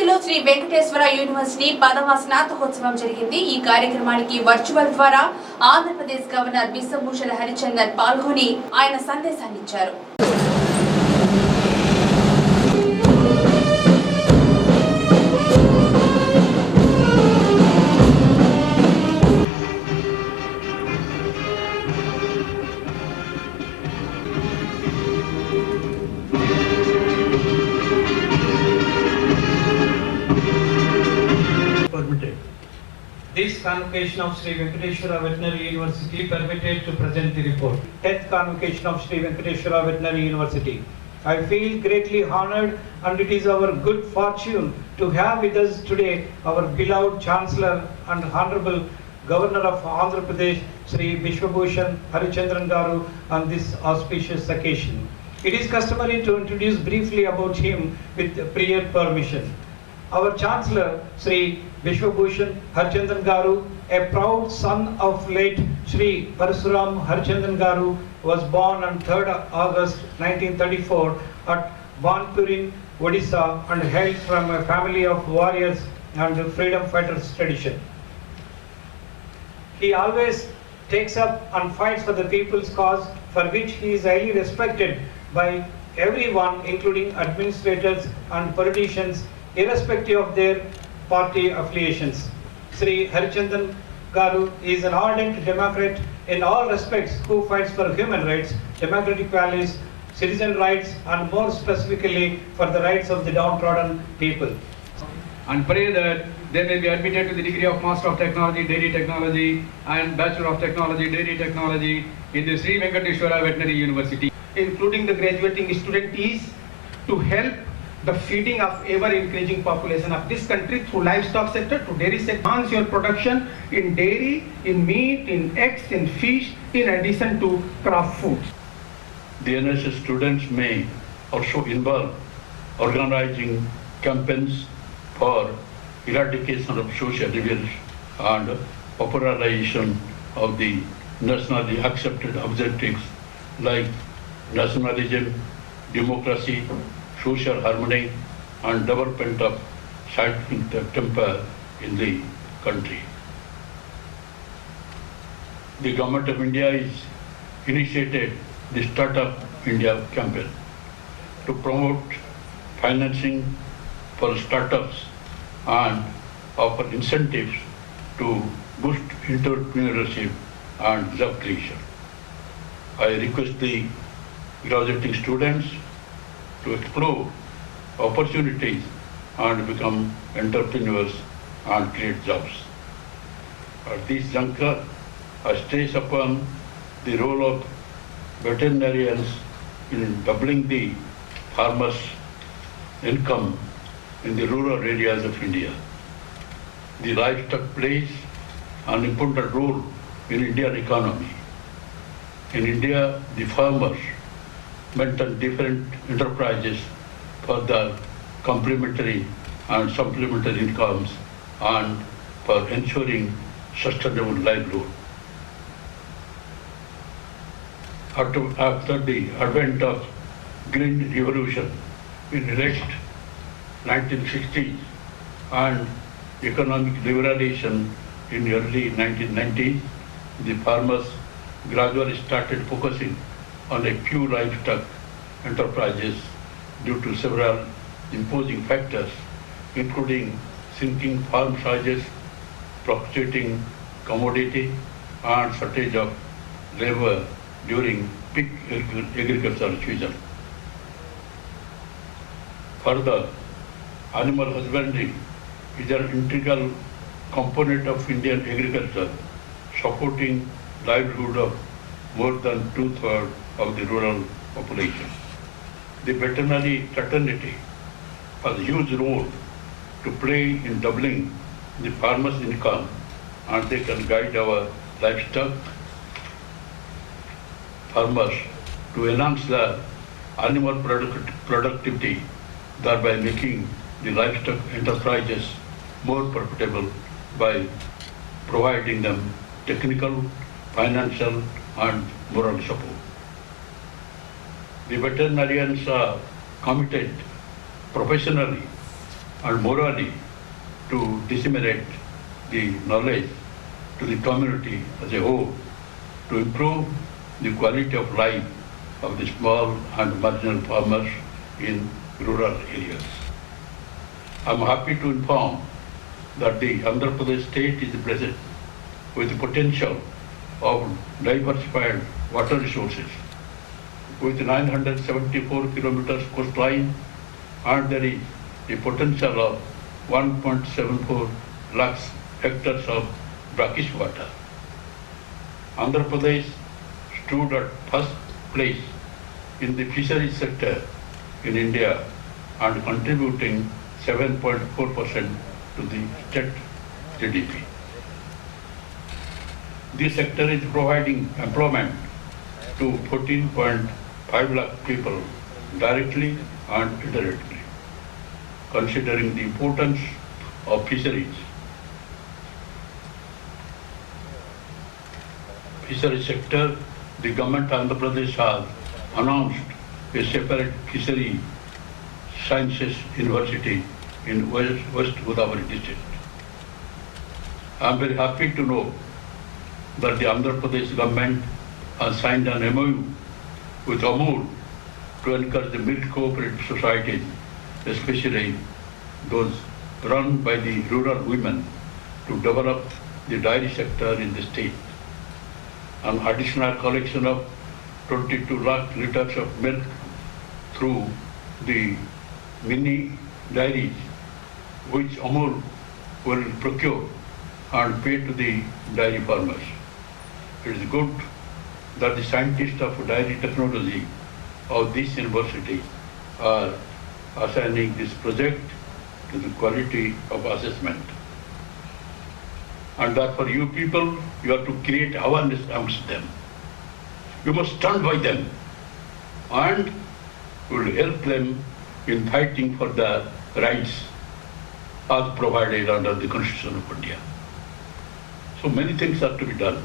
తిరుపతిలో శ్రీ వెంకటేశ్వర యూనివర్సిటీ 10వ స్నాతకోత్సవం జరిగింది. ఈ కార్యక్రమానికి వర్చువల్ ద్వారా ఆంధ్రప్రదేశ్ గవర్నర్ బిశ్వభూషణ్ హరిచందన్ పాల్గొని ఆయన సందేశాన్ని ఇచ్చారు. This convocation of Sri Venkateshwara Veterinary University permitted to present the report. 10th convocation of Sri Venkateshwara Veterinary University. I feel greatly honored and it is our good fortune to have with us today our beloved Chancellor and Honorable Governor of Andhra Pradesh, Sri Biswabhushan Harichandran Garu on this auspicious occasion. It is customary to introduce briefly about him with prior permission. Our Chancellor, Sri Biswabhushan Harichandran Garu, a proud son of late Sri Parasuram Harichandran Garu, was born on 3rd August 1934 at Banpurin, Odisha, and hailed from a family of warriors and freedom fighters tradition. He always takes up and fights for the people's cause, for which he is highly respected by everyone, including administrators and politicians, irrespective of their party affiliations. Sri Harichandran Garu is an ardent Democrat in all respects who fights for human rights, democratic values, citizen rights, and more specifically for the rights of the downtrodden people. And pray that they may be admitted to the degree of Master of Technology, Dairy Technology, and Bachelor of Technology, Dairy Technology in the Sri Venkateshwara Veterinary University. Including the graduating student is to help the feeding of ever-increasing population of this country through livestock sector to dairy sector. Enhance your production in dairy, in meat, in eggs, in fish, in addition to crop foods. The NSS students may also involve organizing campaigns for eradication of social evils and popularization of the nationally accepted objectives like nationalism, democracy, social harmony, and development of scientific temper in the country. The Government of India is initiated the Startup India campaign to promote financing for startups and offer incentives to boost entrepreneurship and job creation. I request the graduating students to explore opportunities and become entrepreneurs and create jobs. At this juncture, I stress upon the role of veterinarians in doubling the farmers' income in the rural areas of India. The livestock plays an important role in Indian economy. In India, the farmers maintain different enterprises for their complementary and supplementary incomes and for ensuring sustainable livelihood. After the advent of Green Revolution in the late 1960s and economic liberalization in the early 1990s, the farmers gradually started focusing on a few livestock enterprises due to several imposing factors, including sinking farm sizes, fluctuating commodity, and shortage of labor during peak agricultural season. Further, animal husbandry is an integral component of Indian agriculture, supporting livelihood of more than 2/3 of the rural population. The veterinary fraternity has a huge role to play in doubling the farmers' income, and they can guide our livestock farmers to enhance their animal productivity, thereby making the livestock enterprises more profitable by providing them technical, financial, and moral support. The veterinarians are committed professionally and morally to disseminate the knowledge to the community as a whole to improve the quality of life of the small and marginal farmers in rural areas. I am happy to inform that the Andhra Pradesh state is blessed with the potential of diversified water resources with 974 kilometers coastline, and there is a potential of 1.74 lakhs hectares of brackish water. Andhra Pradesh stood at first place in the fisheries sector in India and contributing 7.4% to the state GDP. This sector is providing employment to 14.5 lakh people directly and indirectly. Considering the importance of fisheries sector, the government of Andhra Pradesh has announced a separate fishery sciences university in West Godavari district. I am very happy to know that the Andhra Pradesh government has signed an MOU with Amul to encourage the milk cooperative societies, especially those run by the rural women, to develop the dairy sector in the state. An additional collection of 22 lakh liters of milk through the mini dairies which Amul will procure and pay to the dairy farmers. It is good that the scientists of dairy technology of this university are assigning this project to the quality of assessment. And that for you people, you have to create awareness amongst them. You must stand by them and will help them in fighting for their rights as provided under the Constitution of India. So many things are to be done.